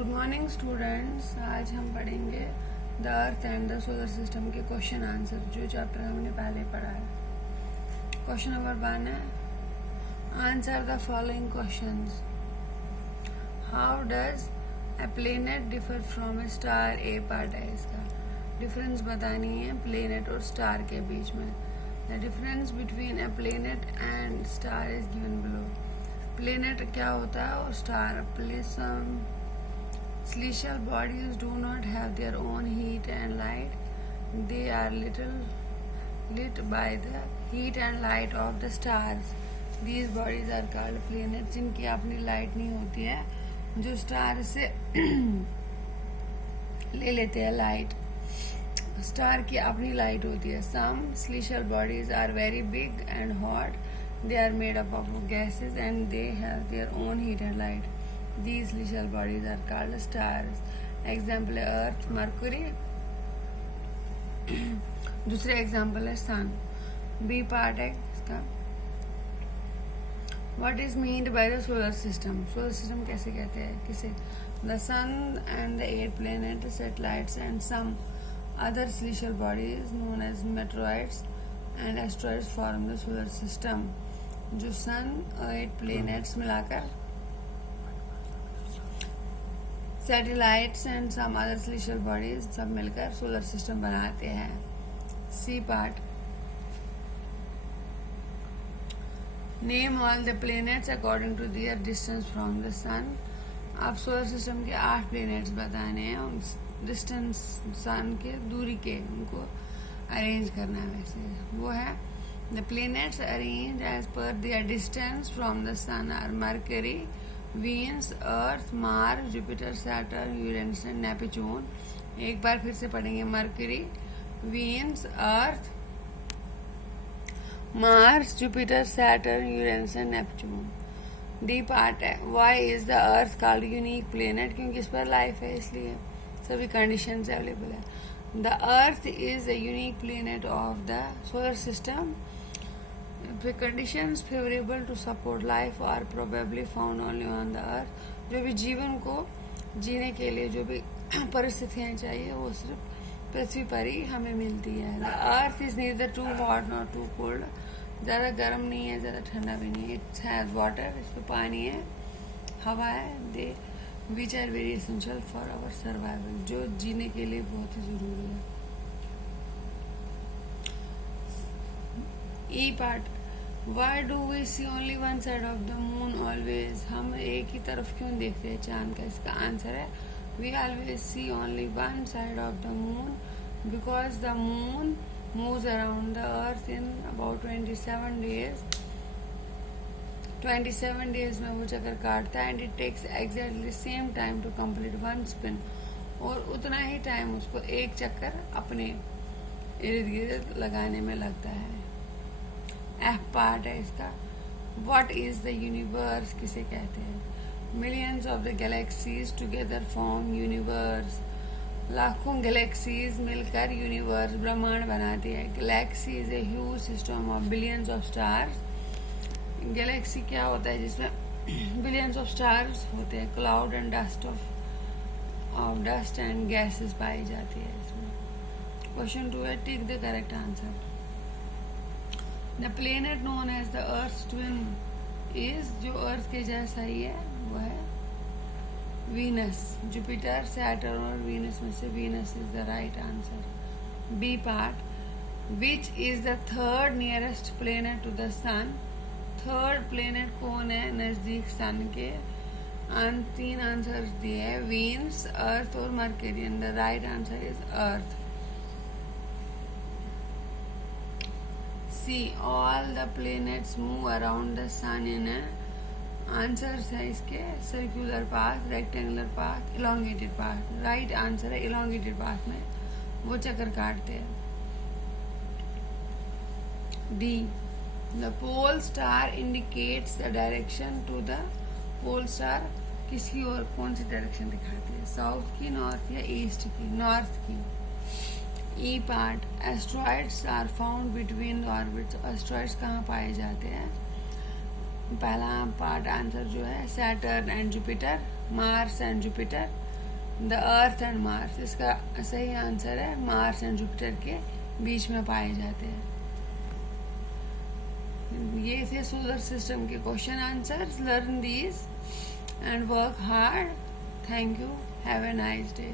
Good morning students. आज हम पढ़ेंगे the earth and the solar system के क्वेश्चन आंसर, जो चैप्टर हमने पहले पढ़ा है। क्वेश्चन नंबर 1 है, answer the following questions. How does a planet differ from A star? A part है इसका। डिफरेंस बतानी है प्लेनेट और स्टार के बीच में। The difference between a planet and star is given below. Planet क्या होता है और star? Celestial bodies do not have their own heat and light. They are lit by the heat and light of the stars. These bodies are called planets. जिनकी अपनी light नहीं होती है, जो स्टार से ले लेते हैं लाइट। स्टार की अपनी लाइट होती है। Some celestial bodies are very big and hot. They are made up of gases and they have their own heat and light. These celestial bodies are called stars. Example है Earth, Mercury. दूसरे example है सन। B part है इसका। What is meant by the solar system? Solar system कैसे कहते हैं किसे? The sun and the 8 planets, satellites and some other celestial bodies known as meteoroids and asteroids form the solar system. जो सन और 8 planets मिलाकर satellites and some other celestial bodies सब मिलकर solar system बनाते हैं। C part, name all the planets according to their distance from the sun. आप solar system के 8 planets बताने हैं, डिस्टेंस सन के दूरी के, उनको अरेंज करना है। वैसे वो है the planets arrange as per their distance from the sun are Mercury, Venus, Earth, Mars, Jupiter, Saturn, Uranus and Neptune. एक बार फिर से पढ़ेंगे। Mercury, Venus, Earth, Mars, Jupiter, Saturn, Uranus and Neptune. D part है, why is the earth called unique planet? क्योंकि इस पर life है, इसलिए सभी कंडीशंस अवेलेबल है। The earth is the unique planet of the solar system. The conditions favorable to support life are probably found only on the earth. जो भी जीवन को जीने के लिए जो भी परिस्थितियाँ चाहिए वो सिर्फ पृथ्वी पर ही हमें मिलती है। The earth is neither too hot nor too cold. ज़्यादा गर्म नहीं है, ज़्यादा ठंडा भी नहीं है। It has water, इस पर पानी है, हवा है, they which are very essential for our survival. जो जीने के लिए बहुत ही ज़रूरी है। E part, Why do we see only one side of the moon always? हम एक ही तरफ क्यों देखते हैं चांद का? इसका आंसर है We always see only one side of the moon because the moon moves around the earth in about 27 days. 27 days में वो चक्कर काटता है and it takes exactly same time to complete one spin. और उतना ही time उसको एक चक्कर अपने इर्द गिर्द लगाने में लगता है। एफ पार्ट है इसका। व्हाट इज द यूनिवर्स किसे कहते हैं? Millions of the galaxies together form universe. लाखों गैलेक्सीज मिलकर यूनिवर्स ब्रह्मांड बनाती है। Galaxy is a huge system of billions of stars. Galaxy क्या होता है? जिसमें बिलियंस ऑफ स्टार्स होते हैं। Cloud and dust and gases पाई जाती है इसमें। क्वेश्चन 2 है, tick the correct answer. The planet known as the Earth's twin is, जो अर्थ के जैसा ही है वो है वीनस। जुपिटर, सैटर्न और वीनस में से Venus is the right answer. B part, which is the third nearest planet to the sun? Third planet कौन है नजदीक सन के? 3 आंसर्स दिए हैं, वीनस, अर्थ और mercury. The right answer is earth. See, all the planets move around the sun in a answers है इसके circular path, rectangular path, elongated path. Right answer है इलोंगेटेड पाथ में वो चक्कर काटते हैं। D, the pole star indicates the direction to the pole star किसकी ओर कौन सी डायरेक्शन दिखाती है? साउथ की, नॉर्थ या ईस्ट की? नॉर्थ की। E part, asteroids are found between orbits. Asteroids कहाँ पाए जाते हैं? पहला पार्ट आंसर जो है Saturn and Jupiter, Mars and Jupiter, the earth and Mars, इसका सही आंसर है मार्स एंड जुपिटर के बीच में पाए जाते हैं। ये थे सोलर सिस्टम के question answers. Learn these and work hard. Thank you. Have a nice day.